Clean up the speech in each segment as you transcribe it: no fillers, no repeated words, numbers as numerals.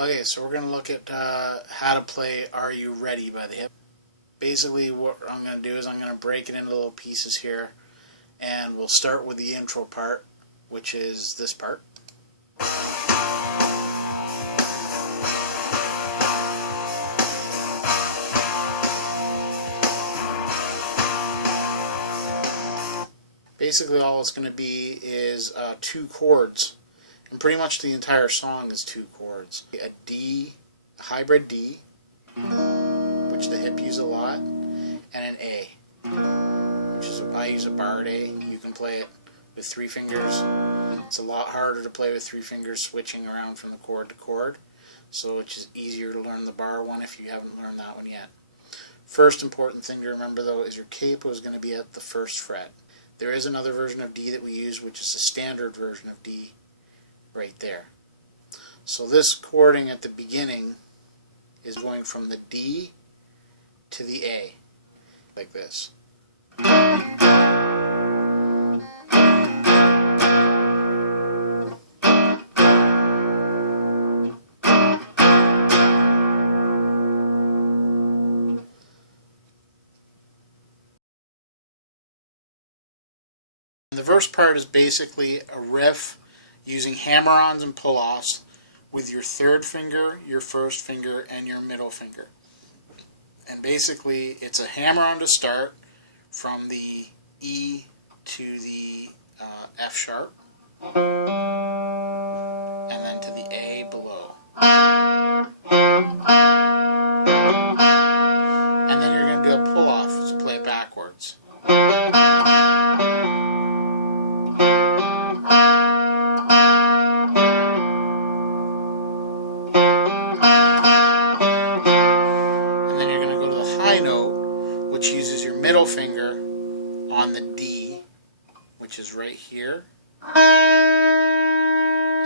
Okay, so we're going to look at how to play Are You Ready by the Hip. Basically what I'm going to do is I'm going to break it into little pieces here, and we'll start with the intro part, which is this part. Basically all it's going to be is two chords, and pretty much the entire song is two chords. A D, a hybrid D, which the hip use a lot, and an A, which is, I use a barred A. You can play it with 3 fingers. It's a lot harder to play with 3 fingers switching around from the chord to chord, so it's just easier to learn the bar one if you haven't learned that one yet. First important thing to remember though is your capo is going to be at the 1st fret. There is another version of D that we use, which is a standard version of D right there. So this chording at the beginning is going from the D to the A, like this. The verse part is basically a riff using hammer-ons and pull-offs with your 3rd finger, your 1st finger, and your middle finger. And basically it's a hammer-on to start from the E to the F sharp, and then to the A below. And then you're going to do a pull-off to play it backwards. Which uses your middle finger on the D, which is right here, and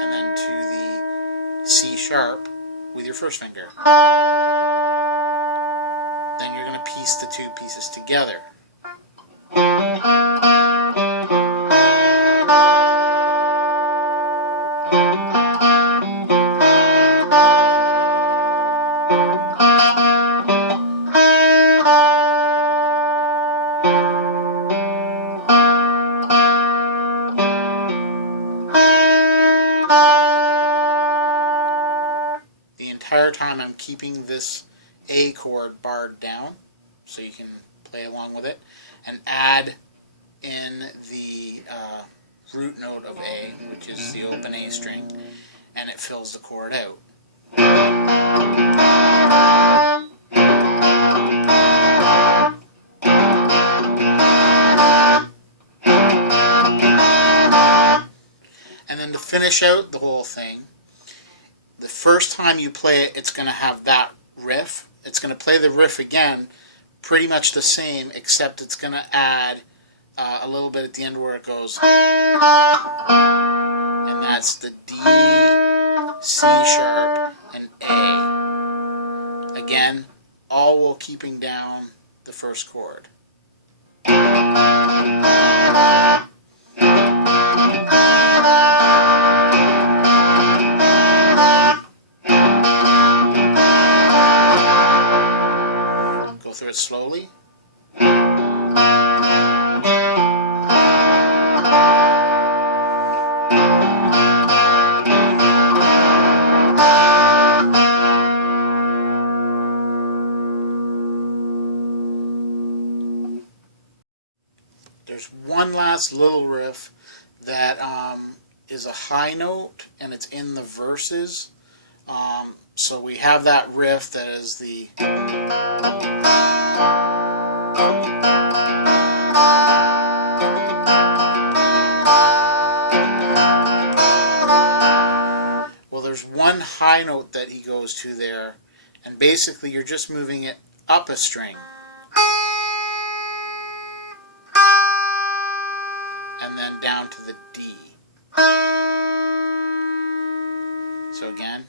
then to the C sharp with your 1st finger. Then you're going to piece the 2 pieces together. The entire time I'm keeping this A chord barred down, so you can play along with it, and add in the root note of A, which is the open A string, and it fills the chord out. And then to finish out the whole thing, the first time you play it, it's going to have that riff. It's going to play the riff again, pretty much the same, except it's going to add a little bit at the end where it goes, and that's the D, C sharp, and A. Again, all while keeping down the 1st chord. Go through it slowly. There's one last little riff that is a high note, and it's in the verses. So we have that riff that is the... Well, there's one high note that he goes to there, and basically you're just moving it up a string. And then down to the D. So again,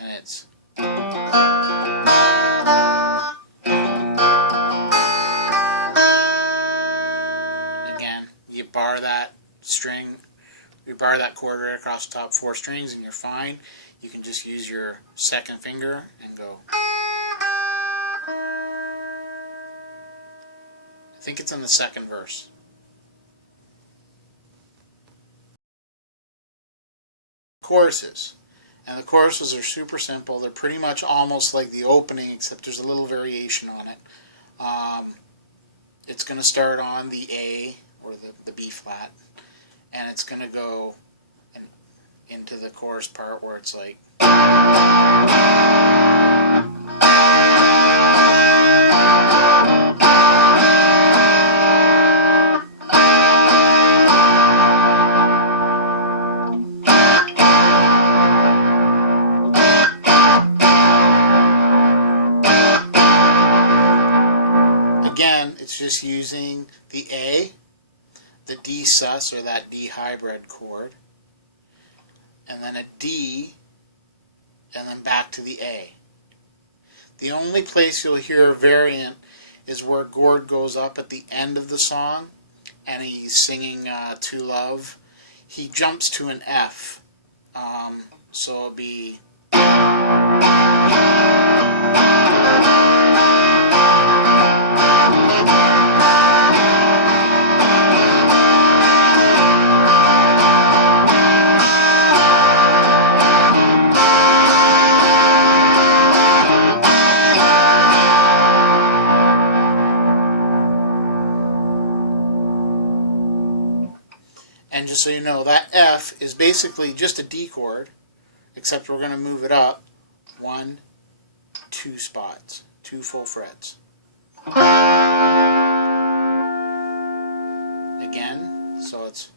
and it's... Again, you bar that string, you bar that chord right across the top 4 strings and you're fine. You can just use your second finger and go. I think it's in the second verse. Choruses. And the choruses are super simple. They're pretty much almost like the opening, except there's a little variation on it. It's going to start on the A, or the B flat, and it's going to go into the chorus part where it's like. Again, it's just using the A, the D sus, or that D hybrid chord, and then a D, and then back to the A. The only place you'll hear a variant is where Gord goes up at the end of the song, and he's singing To Love. He jumps to an F, so it'll be. And just so you know, that F is basically just a D chord, except we're going to move it up 1, 2 spots, 2 full frets. Again, so it's.